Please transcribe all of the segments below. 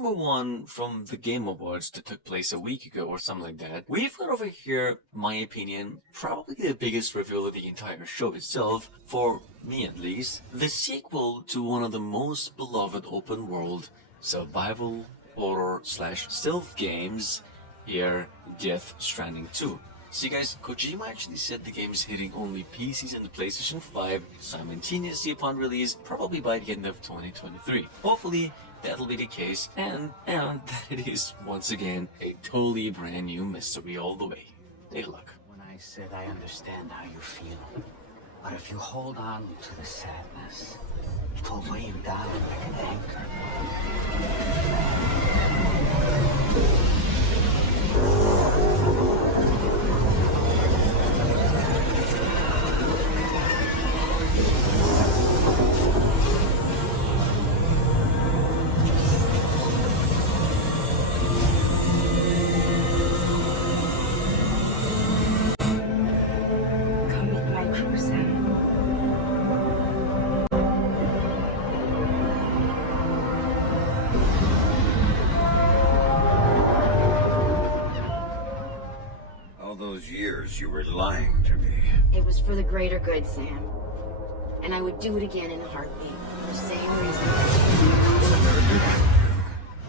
number one from the Game Awards that took place a week ago or something like that, we've got over here, my opinion, probably the biggest reveal of the entire show itself, for me at least, the sequel to one of the most beloved open world survival horror / stealth games here, Death Stranding 2. See guys, Kojima actually said the game is hitting only PCs and the PlayStation 5 simultaneously upon release, probably by the end of 2023. Hopefully, that'll be the case, and that it is, once again, a totally brand new mystery all the way. Take a look. When I said I understand how you feel, but if you hold on to the sadness, it will weigh you down like an anchor. You were lying to me. It was for the greater good, Sam. And I would do it again in a heartbeat. For the same reason.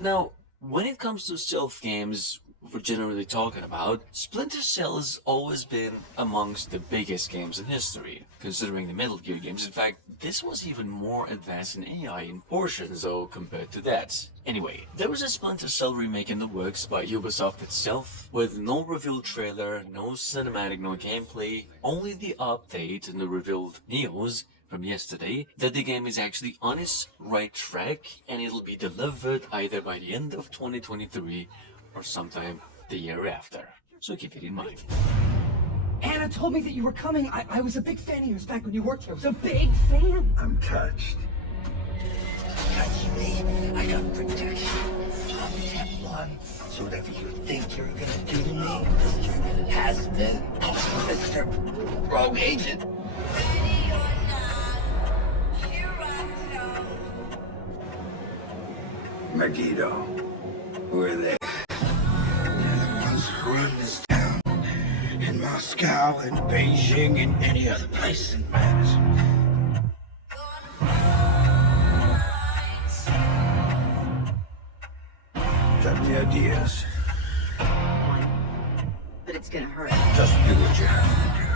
Now, when it comes to stealth games we're generally talking about, Splinter Cell has always been amongst the biggest games in history, considering the Metal Gear games. In fact, this was even more advanced in AI in portions, though, compared to that. Anyway, there was a Splinter Cell remake in the works by Ubisoft itself, with no revealed trailer, no cinematic, no gameplay, only the update and the revealed news from yesterday that the game is actually on its right track and it'll be delivered either by the end of 2023 or sometime the year after. So keep it in mind. Anna told me that you were coming. I was a big fan of yours back when you worked here. I was a big fan. I'm touched. Touch me. I got protection. I'm Teflon. So whatever you think you're gonna do to me, Mr. Has-Been, Mr. Rogue Agent. Ready or not, here I come. Megiddo. Who are they? They're the ones who run this town. In Moscow, in Beijing, and any other place that matters. Got any ideas? But it's gonna hurt. Just do what you have to do.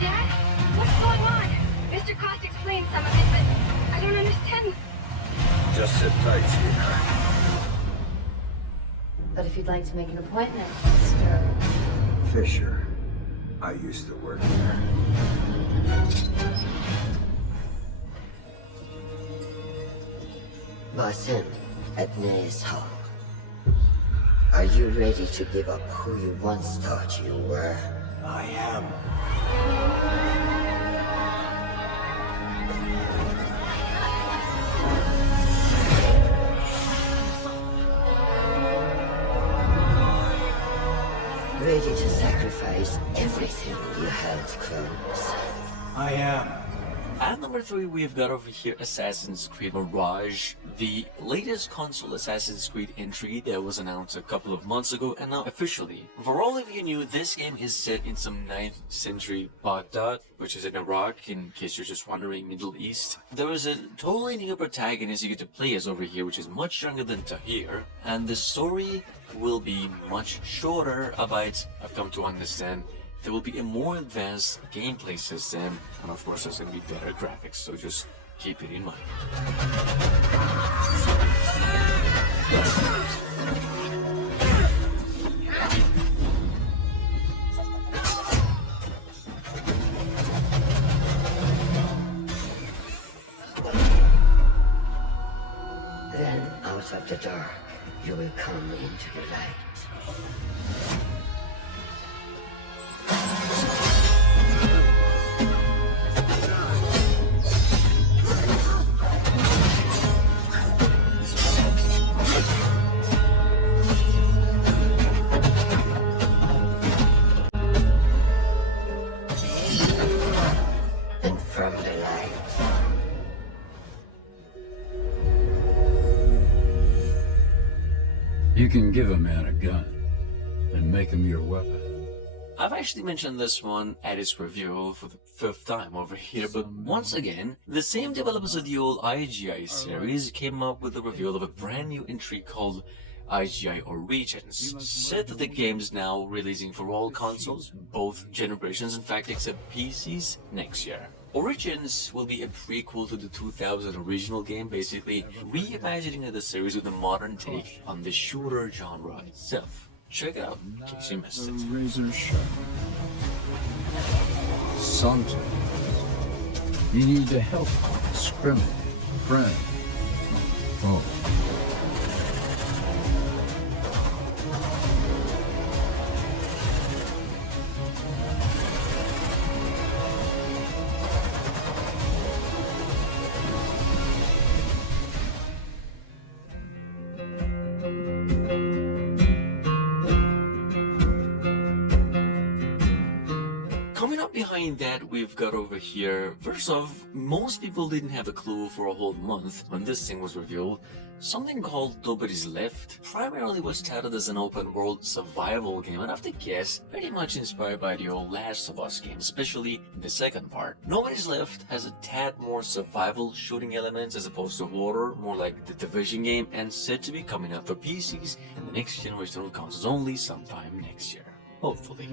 Dad? What's going on? Mr. Cost explained some of it, but I don't understand. Just sit tight, sweetheart. But if you'd like to make an appointment, Mr. Fisher. I used to work there. Martin, at Nay's Hall. Are you ready to give up who you once thought you were? I am. Ready to sacrifice everything you held close? I am. At number 3, we've got over here Assassin's Creed Mirage, the latest console Assassin's Creed entry that was announced a couple of months ago and now officially. For all of you new, this game is set in some 9th century Baghdad, which is in Iraq, in case you're just wondering, Middle East. There is a totally new protagonist you get to play as over here, which is much younger than Tahir, and the story will be much shorter, but I've come to understand there will be a more advanced gameplay system, and of course there's going to be better graphics, so just keep it in mind. Then, out of the dark, you will come into the light. You can give a man a gun and make him your weapon. I've actually mentioned this one at its review for the 5th time over here, but once again, the same developers of the old I.G.I series came up with the reveal of a brand new entry called I.G.I Origins. Said that the game is now releasing for all consoles, both generations in fact except PCs, next year. Origins will be a prequel to the 2000 original game, basically reimagining the series with a modern take on the shooter genre itself. Check it out in case you missed it. Razor sharp. Sometimes you need to help discriminate friend from foe. Coming up behind that, we've got over here, first off, most people didn't have a clue for a whole month when this thing was revealed. Something called Nobody's Left primarily was touted as an open world survival game, and I have to guess, pretty much inspired by the old Last of Us game, especially the second part. Nobody's Left has a tad more survival shooting elements as opposed to horror, more like the Division game, and said to be coming out for PCs and the next generation of consoles only sometime next year. Hopefully.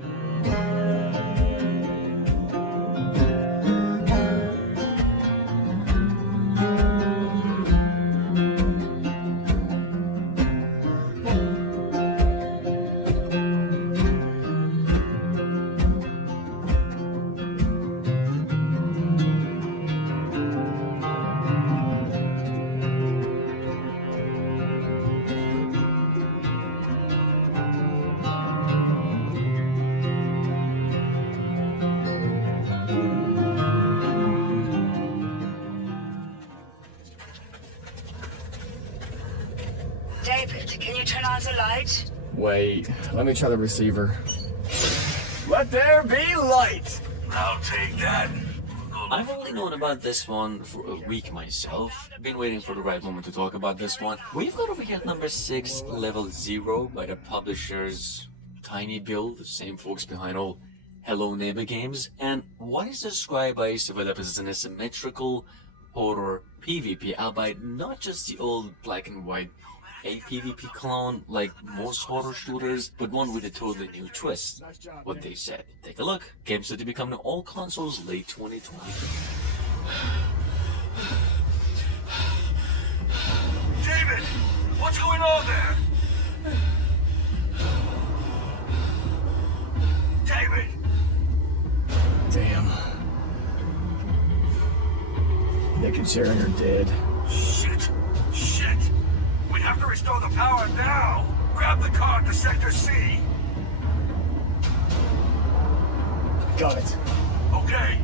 David, can you turn on the light? Wait, let me try the receiver. Let there be light! I'll take that. I've only known about this one for a week myself. Been waiting for the right moment to talk about this one. We've got over here at number 6, Level 0 by the publishers Tiny Build, the same folks behind all Hello Neighbor games. And what is described by its developers as an asymmetrical horror PvP, albeit not just the old black and white a PvP clone like most horror shooters, but one with a totally new twist. What they said. Take a look. Game set to be coming to all consoles late 2020. David! What's going on there? David! Damn. Nick and Sharon are dead. Shit! Shit! We have to restore the power now! Grab the car to Sector C! Got it. Okay.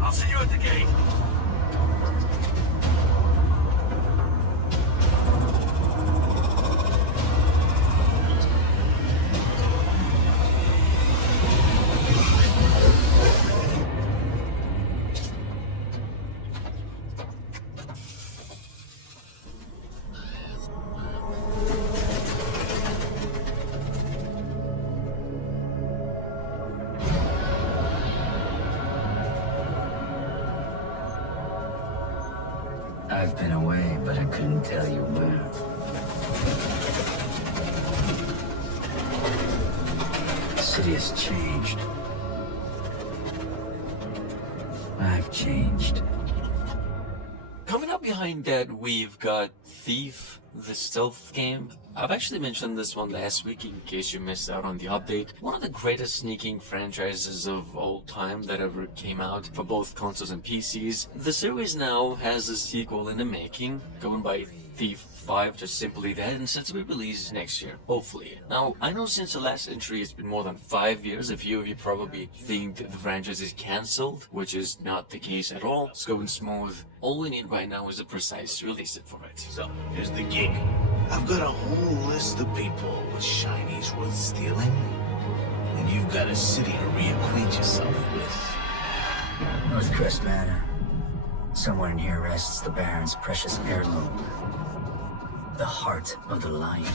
I'll see you at the gate. I've been away, but I couldn't tell you where. The city has changed. I've changed. Coming up behind that, we've got Thief, the stealth game. I've actually mentioned this one last week in case you missed out on the update. One of the greatest sneaking franchises of all time that ever came out for both consoles and PCs. The series now has a sequel in the making, going by Thief 5, just simply that, and set to be released next year, hopefully. Now, I know since the last entry it's been more than 5 years, a few of you probably think that the franchise is cancelled, which is not the case at all. It's going smooth. All we need right now is a precise release date for it. So, here's the gig. I've got a whole list of people with shinies worth stealing, and you've got a city to reacquaint yourself with. Northcrest Manor. Somewhere in here rests the Baron's precious heirloom. The heart of the lion.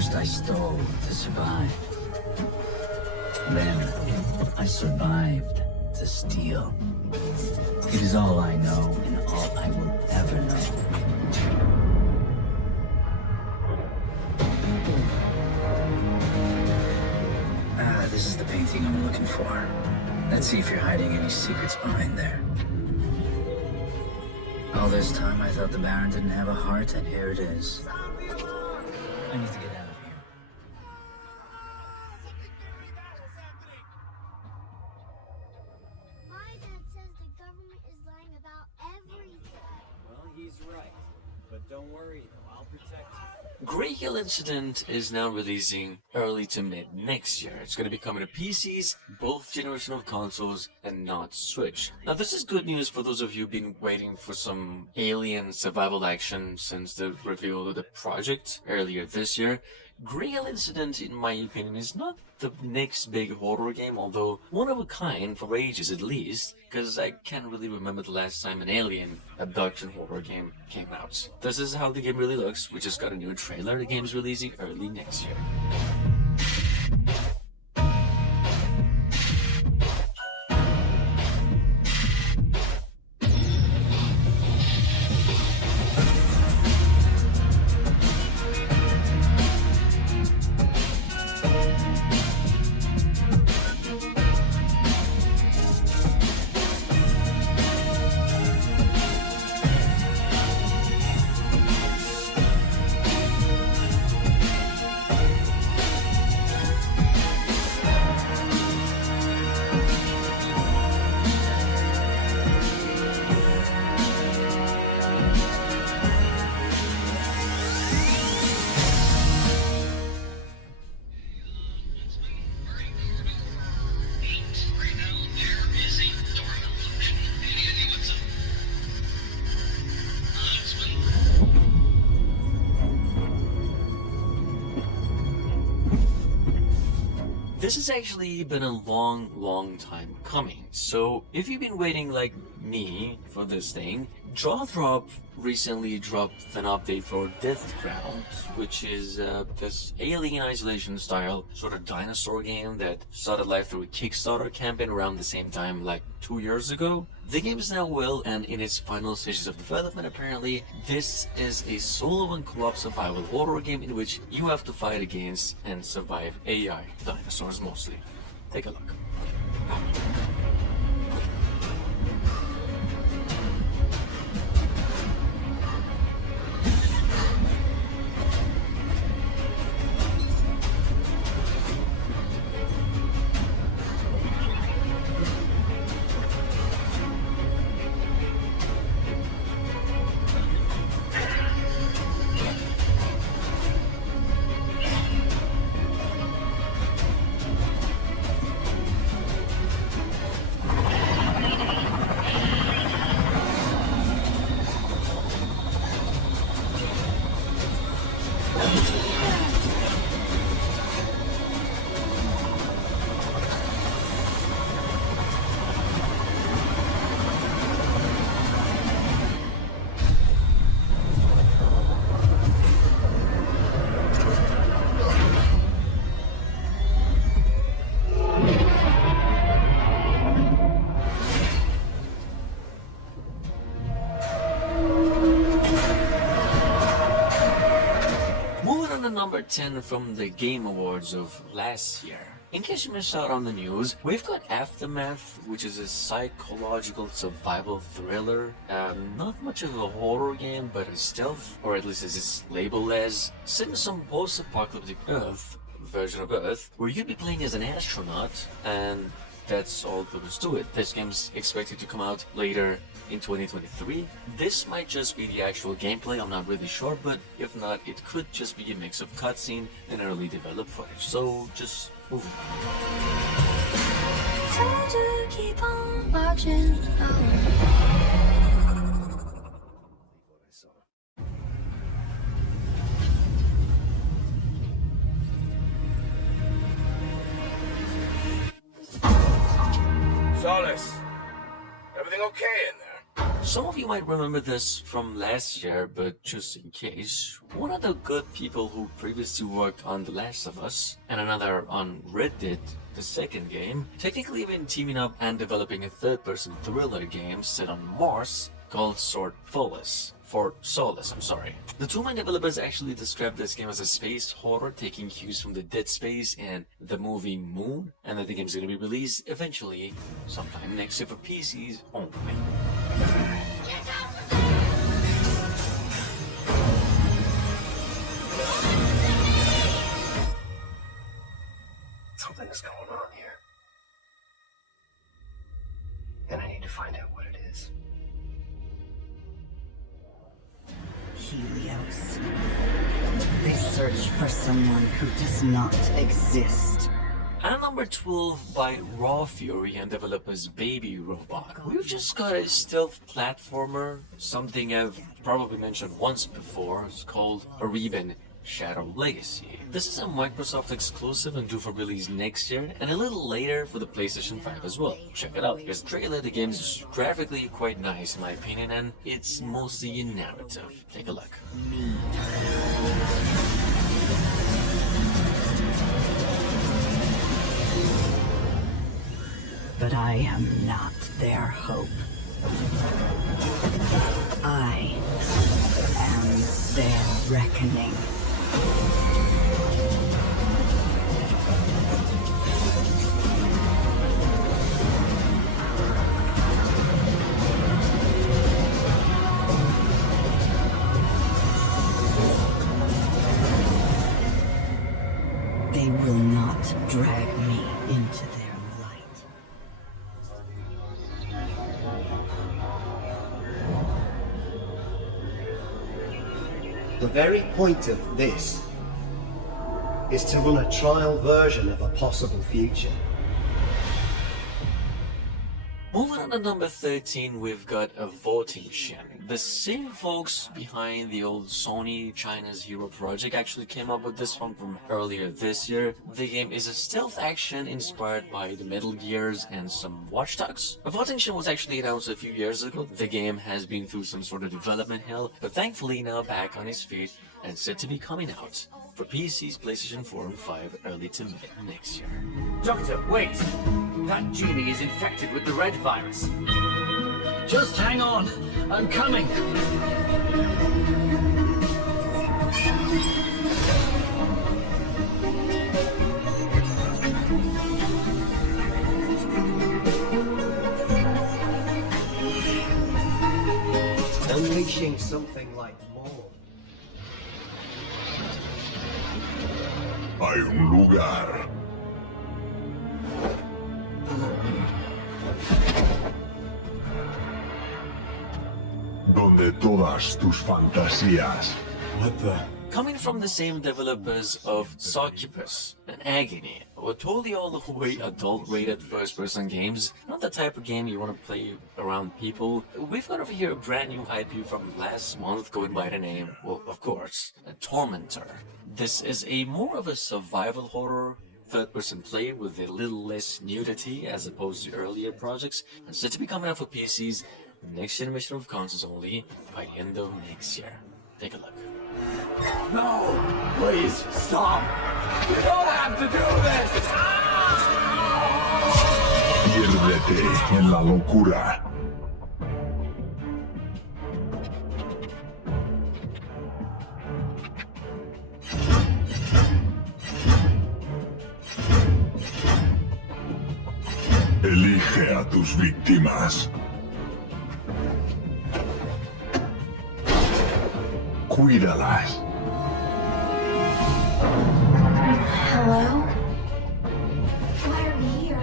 First I stole to survive. Then I survived to steal. It is all I know and all I will ever know. This is the painting I'm looking for. Let's see if you're hiding any secrets behind there. All this time I thought the Baron didn't have a heart, and here it is. I need to get out of here. My dad says the government is lying about everything. Well, he's right. But don't worry, I'll protect you. Greyhill Incident is now releasing early to mid next year. It's going to be coming to PCs, both generation of consoles, and not Switch. Now this is good news for those of you who've been waiting for some alien survival action since the reveal of the project earlier this year. Greyhill Incident, in my opinion, is not the next big horror game, although one of a kind for ages at least, because I can't really remember the last time an alien abduction horror game came out. This is how the game really looks. We just got a new trailer. The game's releasing early next year. This has actually been a long time coming, so if you've been waiting like me for this thing, Drawdrop recently dropped an update for Deathground, which is this Alien Isolation style sort of dinosaur game that started life through a Kickstarter campaign around the same time, like 2 years ago. The game is now well and in its final stages of development apparently. This is a solo and co-op survival horror game in which you have to fight against and survive AI dinosaurs mostly. Take a look. Number 10 from the Game Awards of last year. In case you missed out on the news, we've got Aftermath, which is a psychological survival thriller. Not much of a horror game, but a stealth, or at least as it's labeled as, set in some post-apocalyptic Earth version of Earth, where you'd be playing as an astronaut, and that's all there was to it. This game's expected to come out later in 2023. This might just be the actual gameplay, I'm not really sure, but if not, it could just be a mix of cutscene and early developed footage. So just move on. So to keep on watching. Solis, everything okay in there? Some of you might remember this from last year, but just in case, one of the good people who previously worked on The Last of Us and another on Red Dead, the second game, technically been teaming up and developing a third-person thriller game set on Mars called Solis. The two main developers actually described this game as a space horror taking cues from the Dead Space and the movie Moon, and that the game's gonna be released eventually sometime next year for PCs only. Something's going on here. And I need to find out what it is. Helios. They search for someone who does not exist. And at number 12 by Raw Fury and developers Baby Robot, we've just got a stealth platformer, something I've probably mentioned once before. It's called Ereban Shadow Legacy. This is a Microsoft exclusive and due for release next year, and a little later for the PlayStation 5 as well. Check it out, because the trailer of the game is graphically quite nice in my opinion, and it's mostly a narrative. Take a look. But I am not their hope. I am their reckoning. They will not drag me into their light. The very point of this is to run a trial version of a possible future. Moving on to number 13, we've got Evotinction. The same folks behind the old Sony China's Hero project actually came up with this one from earlier this year. The game is a stealth action inspired by the Metal Gears and some Watch Dogs. Evotinction was actually announced a few years ago. The game has been through some sort of development hell, but thankfully now back on its feet and set to be coming out for PCs, PlayStation 4 and 5 early to mid next year. Doctor, wait! That genie is infected with the red virus. Just hang on, I'm coming! Unleashing something like more. Hay un lugar donde todas tus fantasías. What the? Coming from the same developers of Succubus and Agony, or totally all the way adult-rated first-person games, not the type of game you want to play around people, we've got over here a brand new IP from last month going by the name, well, of course, Tormentor. This is a more of a survival horror, third-person play with a little less nudity as opposed to earlier projects, and set to be coming out for PCs, next generation of consoles only, by the end of next year. Take a look. No! Please, stop! You don't have to do this! Piérdete en la locura. Elige a tus víctimas. Cuídalas. Hello? Why are we here?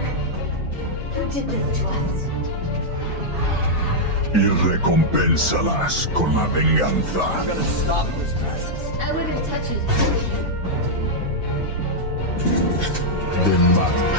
Who did this to us? Y recompénsalas con la venganza. I wouldn't touch it. De marca.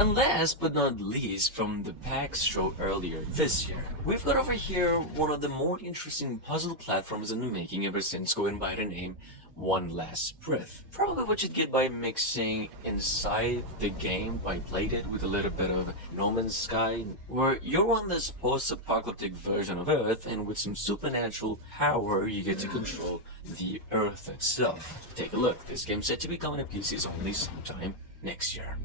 And last but not least, from the PAX show earlier this year, we've got over here one of the more interesting puzzle platforms in the making ever since, going by the name One Last Breath. Probably what you'd get by mixing inside the by playing it with a little bit of No Man's Sky, where you're on this post-apocalyptic version of Earth, and with some supernatural power you get to control the Earth itself. Take a look, this game's set to be coming to PCs only sometime next year.